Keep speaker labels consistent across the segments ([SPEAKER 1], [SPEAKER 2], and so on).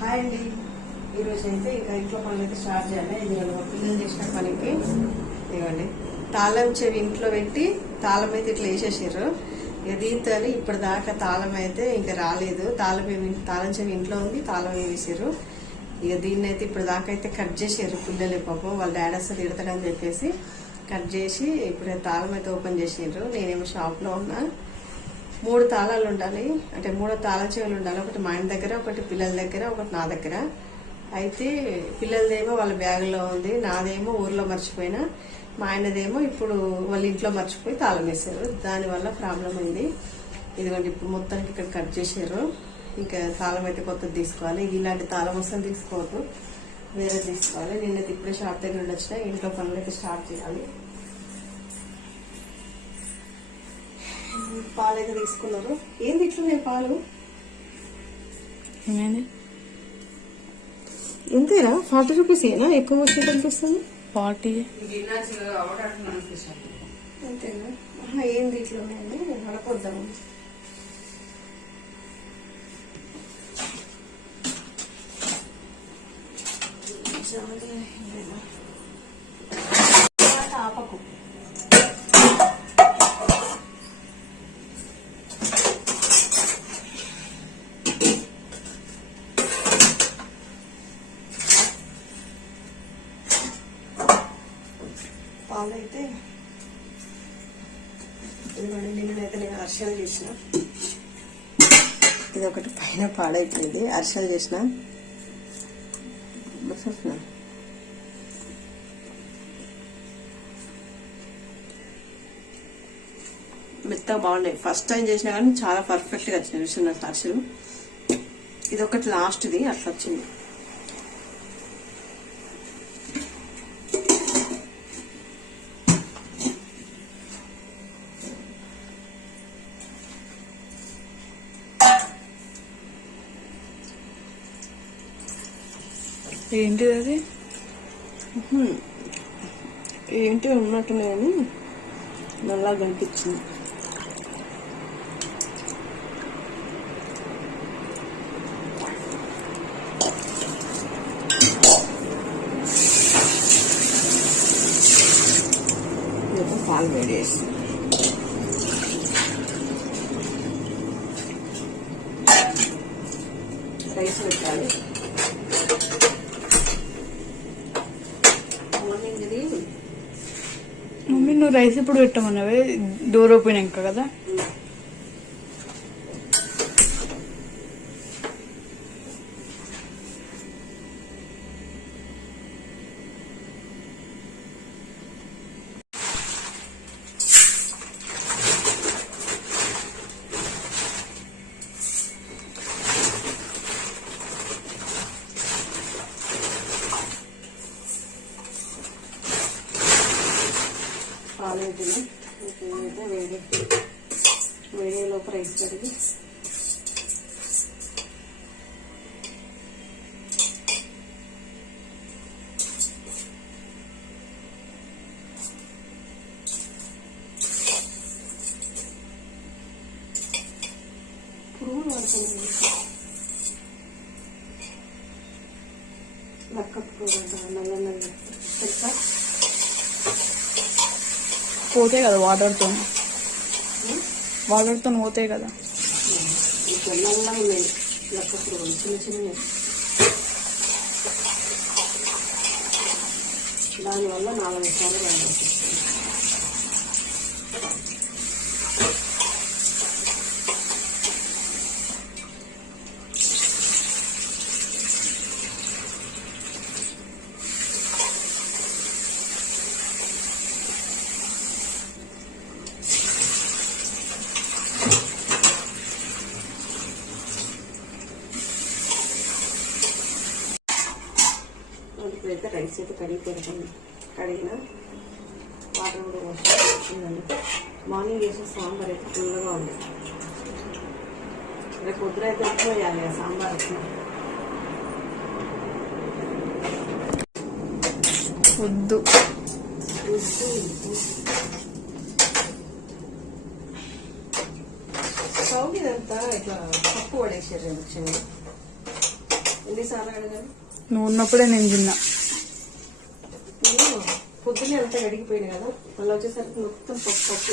[SPEAKER 1] Hi అండి. ఈరోజు అయితే ఇంకా ఇంట్లో పనులు అయితే స్టార్ట్ చేయాలి. ఇది మా పిల్లలు చేసిన పనికి. ఇవ్వండి తాళం చెవి ఇంట్లో పెట్టి తాళం అయితే ఇట్లా వేసేసారు. ఇక దీంతో ఇప్పటిదాకా తాళం అయితే ఇంకా రాలేదు. తాళం తాళం చెవి ఇంట్లో ఉంది తాళం వేసారు. ఇక దీన్ని అయితే ఇప్పుడు దాకా అయితే కట్ చేసారు పిల్లలు పాపం. వాళ్ళ డాడీ అసలు తిడతాడని చెప్పేసి కట్ చేసి ఇప్పుడు తాళం అయితే ఓపెన్ చేసారు నేనేమో షాప్లో ఉన్నా. మూడు తాళాలు ఉండాలి. అంటే మూడు తాళ చెవులు ఉండాలి. ఒకటి మా ఆయన దగ్గర ఒకటి పిల్లల దగ్గర ఒకటి నా దగ్గర. అయితే పిల్లలదేమో వాళ్ళ బ్యాగులో ఉంది నాదేమో ఊర్లో మర్చిపోయినా మా ఆయనదేమో ఇప్పుడు వాళ్ళ ఇంట్లో మర్చిపోయి తాళం వేసారు దానివల్ల ప్రాబ్లం అయింది ఇదిగోండి ఇప్పుడు మొత్తానికి ఇక్కడ కట్ చేశారు. ఇంకా తాళం అయితే కొత్తది తీసుకోవాలి. ఇలాంటి తాళం వస్తుంది తీసుకోవద్దు. వేరే తీసుకోవాలి. నిన్న ఇప్పుడే షాప్ దగ్గర నుండి వచ్చిన ఇంట్లో పనులు అయితే స్టార్ట్ చేయాలి. పాలు అయితే తీసుకున్నారు. ఏంది ఇట్లున్నాయి పాలు? ఎంతేనా ఫార్టీ రూపీస్ ఏనా? ఎక్కువ వచ్చినట్టు అనిపిస్తుంది?
[SPEAKER 2] పార్టీ
[SPEAKER 1] అంతేనా? ఏంది ఇట్లా ఉన్నాయని అడగొద్దాము జాలి పాలు అయితే నిన్న ఇదిగోండి నిన్ననైతే నేను అర్షలు చేసిన. ఇది ఒకటి పైన పాడైపోయింది. అర్షలు చేసిన. చూసిన మెత్తగా బాగున్నాయి. ఫస్ట్ టైం చేసినా కానీ చాలా పర్ఫెక్ట్గా వచ్చినాయి. చూసిన అర్షలు ఇది ఒకటి లాస్ట్ది అట్లా వచ్చింది.
[SPEAKER 2] ఏంటిది అది
[SPEAKER 1] ఏంటి ఉన్నట్టున్నాయి కానీ నల్లా కనిపించింది. పాలు వేడి రైస్ పెట్టాలి మార్నింగ్ ఇది
[SPEAKER 2] మమ్మీ నువ్వు రైస్ ఇప్పుడు పెట్టమన్నావే? డోర్ ఓపెన్ ఇంకా కదా?
[SPEAKER 1] పాలు వేద్దాము వేడి. వేడి రైస్ కడిగి. పురుగులు పడుతుంది లక్క పురుగు నల్ల నల్ల తెలుసా
[SPEAKER 2] పోతాయి కదా వాటర్తో వాటర్తో పోతాయి కదా.
[SPEAKER 1] దానివల్ల నాలుగు సార్లు రాయాల్సి వస్తుంది ఇప్పుడైతే రైస్ అయితే కడిగి పెడతాను కడిగిన వాటర్ కూడా వచ్చిందండి మార్నింగ్ చేసిన సాంబార్ అయితే ఫుల్గా ఉంది రేపు పొద్దున అయితే ఎక్కువ వేయాలి ఆ సాంబార్ వచ్చిన
[SPEAKER 2] వద్దు
[SPEAKER 1] స్టవ్ ఇదంతా ఇట్లా పప్పు పడేసారు ముఖ్యంగా ఎందుకంటే ఎన్నిసార్లు అడగాలి
[SPEAKER 2] నువ్వు ఉన్నప్పుడే నేను తిన్నా.
[SPEAKER 1] పొద్దున్నే అంతా అడిగిపోయింది కదా మళ్ళీ వచ్చేసరికి మొత్తం పప్పు పప్పు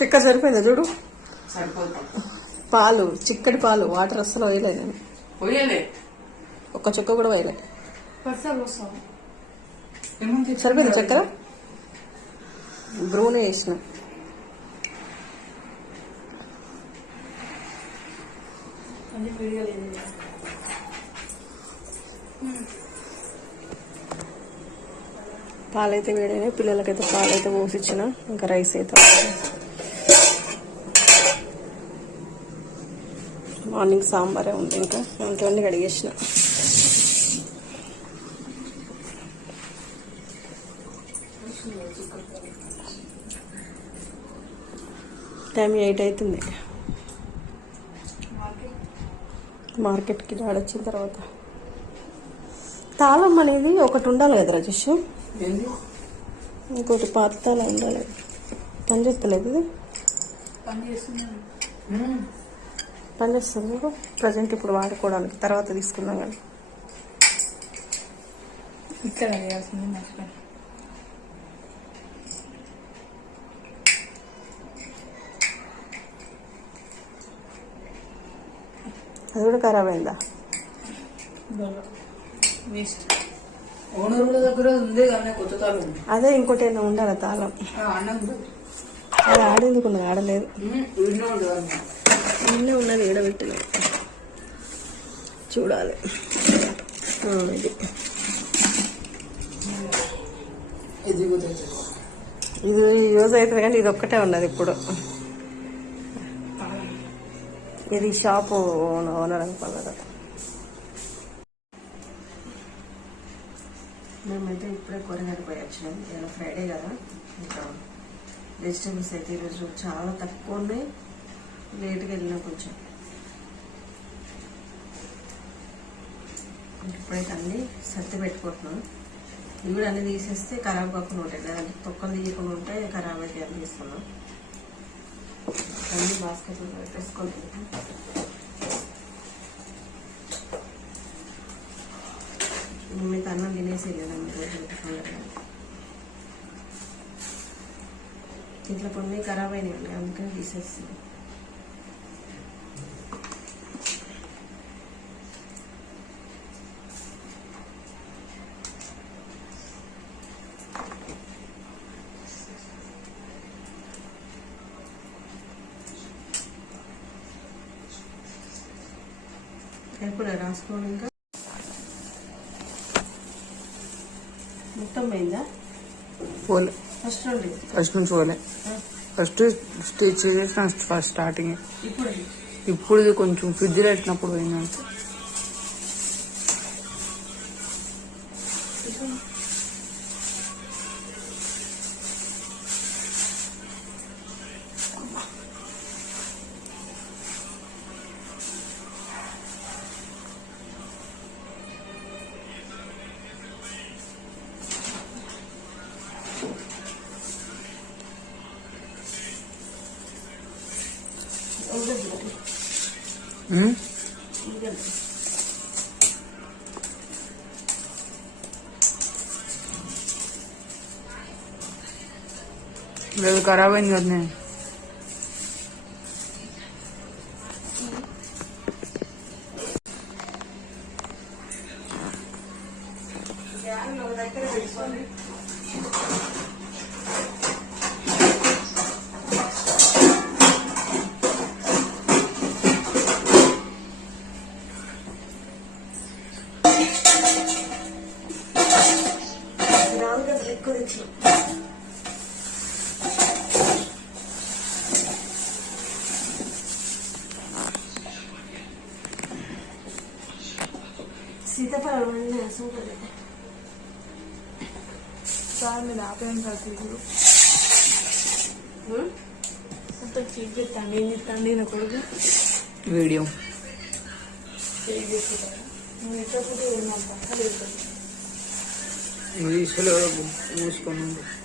[SPEAKER 1] చక్కెర సరిపోయిందా చూడు? పాలు చిక్కటి పాలు వాటర్ అస్సలు నేను.
[SPEAKER 3] పోయలే
[SPEAKER 1] ఒక్క చుక్క కూడా
[SPEAKER 3] ఏమంటే
[SPEAKER 1] సరిపోయింది చక్కెర? బ్రూనే వేసిన. పాలైతే వేడైనాయి పిల్లలకైతే పాలైతే పోసిచ్చిన ఇంకా రైస్ అయితే మార్నింగ్ సాంబారే ఉంది ఇంకా. ఇంట్లోనే కడిగేసిన టైం ఎయిట్ అవుతుంది మార్కెట్కి ఆడొచ్చిన తర్వాత. తాళం అనేది ఒకటి ఉండాలి కదా రాజేష్? ఇంకోటి పాత తాళం ఉండాలి. పని చేస్తలేదు ఇది?
[SPEAKER 2] పని చేస్తున్నాను.
[SPEAKER 3] ఉమ్.
[SPEAKER 1] పని చేస్తుంది మీకు ప్రజెంట్ ఇప్పుడు వాడుకోవడానికి తర్వాత తీసుకుందాం కానీ.
[SPEAKER 2] ఇక్కడ చేయాల్సింది మర్చిపోయి.
[SPEAKER 1] అది కూడా ఖరాబ్ అయిందా? అదే ఇంకోటి ఏమైనా ఉండాలి తాళం?
[SPEAKER 3] ఆ, అన్నం
[SPEAKER 1] అది ఆడలేదు.
[SPEAKER 3] వీడినే ఉంటుంది అన్న.
[SPEAKER 1] ఇన్నే ఉన్నది ఈడబెట్టిన చూడాలి. ఇది.
[SPEAKER 3] ఇది
[SPEAKER 1] యూజ్ అవుతుంది కానీ ఇది ఒక్కటే ఉన్నది ఇప్పుడు. ఇది షాపు ఓనర్ అనుకోలేదు మేమైతే ఇప్పుడే కూరగాయలు పోయి వచ్చినాం. ఇవాళ ఫ్రైడే కదా. ఇంకా వెజిటేబుల్స్ అయితే ఈరోజు చాలా తక్కువ ఉన్నాయి. లేట్గా వెళ్ళినా కొంచెం. ఇప్పుడైతే అన్ని సర్ది పెట్టుకుంటున్నాం ఇవి కూడా అన్ని తీసేస్తే ఖరాబ్ కాకుండా ఉంటాయి కదా. తొక్కలు తీయకుండా ఉంటే ఖరాబ్ అయితే అన్నీ తీసుకున్నాం అన్ని బాస్కెట్లో పెట్టేసుకోండి మేమైతే అన్నం తినేసి వెళ్ళాము ఈరోజు పండగ. ఇంట్లో కొన్ని ఖరాబ్ అయినాయి ఉన్నాయి అందుకని తీసేస్తున్నాం ఎప్పుడు రాసుకోండి ఇంకా మొత్తం పోయిందా
[SPEAKER 3] పోలే
[SPEAKER 1] ఫస్ట్ నుండి
[SPEAKER 3] ఫస్ట్ నుంచి పోలే. ఫస్ట్ స్టేజ్ చేసిన ఫస్ట్ స్టార్టింగ్.
[SPEAKER 1] ఇప్పుడు.
[SPEAKER 3] కొంచెం ఫ్రిడ్జ్లో పెట్టినప్పుడు పోయిందంటే ఉమ్, లేదు ఖరాబ్ అయింది కదా నేను
[SPEAKER 1] నాలుగు ఎక్కువ తెచ్చిన
[SPEAKER 2] సీతాఫలం అన్నీ అసలు
[SPEAKER 3] సార్ మీరు ఆపేయం కాదు ఇప్పుడు